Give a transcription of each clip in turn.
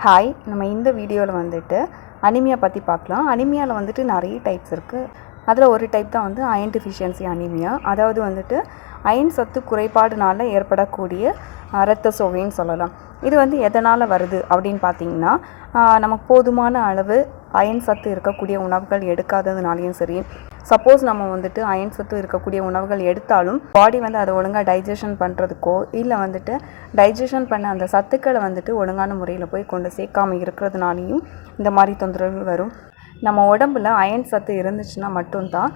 Hi நம்ம இந்த வீடியோவில் வந்துட்டு அனிமியா பற்றி பார்க்கலாம். அனிமியாவில் வந்துட்டு நிறைய டைப்ஸ் இருக்குது அதில் ஒரு டைப் தான் வந்து அயன் டிஃபிஷியன்சி அனிமியா அதாவது வந்துட்டு அயன் சத்து குறைபாடுனால ஏற்படக்கூடிய இரத்த சோகைன்னு சொல்லலாம். இது வந்து எதனால் வருது அப்படின்னு பார்த்தீங்கன்னா நமக்கு போதுமான அளவு அயன் சத்து இருக்கக்கூடிய உணவுகள் எடுக்காததுனாலையும் சரி சப்போஸ் நம்ம வந்துட்டு அயன் சத்து இருக்கக்கூடிய உணவுகள் எடுத்தாலும் பாடி வந்து அதை ஒழுங்காக டைஜஷன் பண்ணுறதுக்கோ இல்லை வந்துட்டு டைஜஷன் பண்ண அந்த சத்துக்களை வந்துட்டு ஒழுங்கான முறையில் போய் கொண்டு சேர்க்காம இருக்கிறதுனாலையும் இந்த மாதிரி தொந்தரவுகள் வரும். நம்ம உடம்புல அயன் சத்து இருந்துச்சுன்னா மட்டும்தான்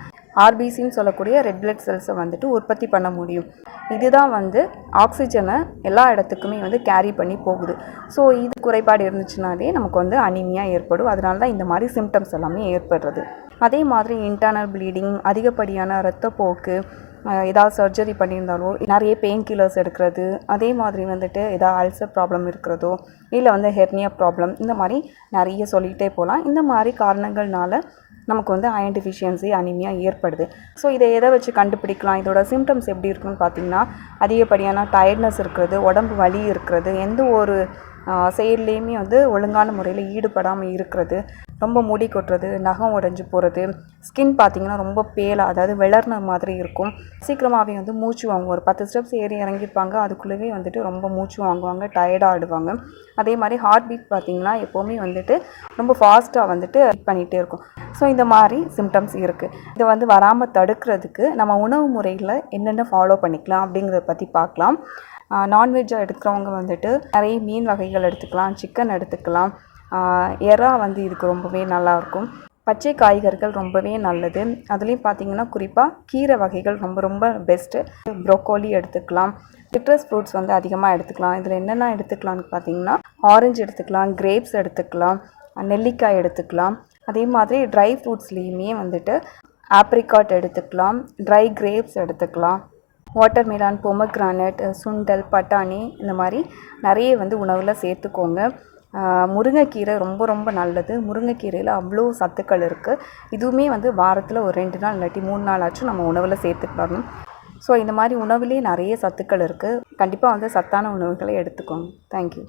ஆர்பிசின்னு சொல்லக்கூடிய ரெட் பிளட் செல்ஸை வந்துட்டு உற்பத்தி பண்ண முடியும். இதுதான் வந்து ஆக்சிஜனை எல்லா இடத்துக்குமே வந்து கேரி பண்ணி போகுது. ஸோ இது குறைபாடு இருந்துச்சுனாலே நமக்கு வந்து அனிமியாக ஏற்படும். அதனால தான் இந்த மாதிரி சிம்டம்ஸ் எல்லாமே ஏற்படுறது. அதே மாதிரி இன்டர்னல் ப்ளீடிங் அதிகப்படியான இரத்தப்போக்கு ஏதாவது சர்ஜரி பண்ணியிருந்தாலோ நிறைய பெயின் கில்லர்ஸ் எடுக்கிறது அதே மாதிரி வந்துட்டு ஏதாவது அல்சர் ப்ராப்ளம் இருக்கிறதோ இல்லை வந்து ஹெர்னியா ப்ராப்ளம் இந்த மாதிரி நிறைய சொல்லிகிட்டே போகலாம். இந்த மாதிரி காரணங்கள்னால நமக்கு வந்து அயன் டிஃபிஷியன்சி அனிமியா ஏற்படுது. ஸோ இதை எதை வச்சு கண்டுபிடிக்கலாம்? இதோட சிம்டம்ஸ் எப்படி இருக்குன்னு பார்த்தீங்கன்னா அதிகப்படியான டயர்ட்னஸ் இருக்கிறது உடம்பு வலி இருக்கிறது எந்த ஒரு செயல்லையுமே வந்து ஒழுங்கான முறையில் ஈடுபடாமல் இருக்கிறது. ரொம்ப முடி கொட்டுறது நகம் உடஞ்சி போகிறது ஸ்கின் பார்த்தீங்கன்னா ரொம்ப பேலாக அதாவது விளர்ன மாதிரி இருக்கும். சீக்கிரமாகவே வந்து மூச்சு வாங்குவோம். ஒரு பத்து ஸ்டெப்ஸ் ஏறி இறங்கியிருப்பாங்க அதுக்குள்ளேயே வந்துட்டு ரொம்ப மூச்சு வாங்குவாங்க டயர்டாக ஆடுவாங்க. அதே மாதிரி ஹார்ட் பீட் பார்த்திங்கன்னா எப்போவுமே வந்துட்டு ரொம்ப ஃபாஸ்ட்டாக வந்துட்டு beat பண்ணிகிட்டே இருக்கும். ஸோ இந்த மாதிரி சிம்டம்ஸ் இருக்குது இதை வந்து வராமல் தடுக்கிறதுக்கு நம்ம உணவு முறையில் என்னென்ன ஃபாலோ பண்ணிக்கலாம் அப்படிங்கிறத பற்றி பார்க்கலாம் நான்வெஜ்ஜாக எடுக்கிறவங்க வந்துட்டு நிறைய மீன் வகைகள் எடுத்துக்கலாம் சிக்கன் எடுத்துக்கலாம். எறா வந்து இதுக்கு ரொம்பவே நல்லாயிருக்கும் பச்சை காய்கறிகள் ரொம்பவே நல்லது. அதுலேயும் பார்த்தீங்கன்னா குறிப்பாக கீரை வகைகள் ரொம்ப ரொம்ப பெஸ்ட்டு ப்ரோக்கோலி எடுத்துக்கலாம். சிட்ரஸ் ஃப்ரூட்ஸ் வந்து அதிகமாக எடுத்துக்கலாம். இதில் என்னென்ன எடுத்துக்கலாம்னு பார்த்தீங்கன்னா ஆரஞ்சு எடுத்துக்கலாம் கிரேப்ஸ் எடுத்துக்கலாம் நெல்லிக்காய் எடுத்துக்கலாம். அதே மாதிரி ட்ரை ஃப்ரூட்ஸ்லேயுமே வந்துட்டு ஆப்ரிகாட் எடுத்துக்கலாம் ட்ரை கிரேப்ஸ் எடுத்துக்கலாம். வாட்டர் வாட்டர்மெலான் பொமக்ரானட் சுண்டல் பட்டாணி இந்த மாதிரி நிறைய வந்து உணவில் சேர்த்துக்கோங்க. முருங்கைக்கீரை ரொம்ப ரொம்ப நல்லது. முருங்கைக்கீரையில் அவ்வளோ சத்துக்கள் இருக்குது இதுவுமே வந்து வாரத்தில் ஒரு ரெண்டு நாள் இல்லாட்டி மூணு நாள் ஆச்சும் நம்ம உணவில் சேர்த்துக்கணும் ஸோ இந்த மாதிரி உணவுலேயே நிறைய சத்துக்கள் இருக்குது கண்டிப்பாக வந்து சத்தான உணவுகளை எடுத்துக்கோங்க. தேங்க்யூ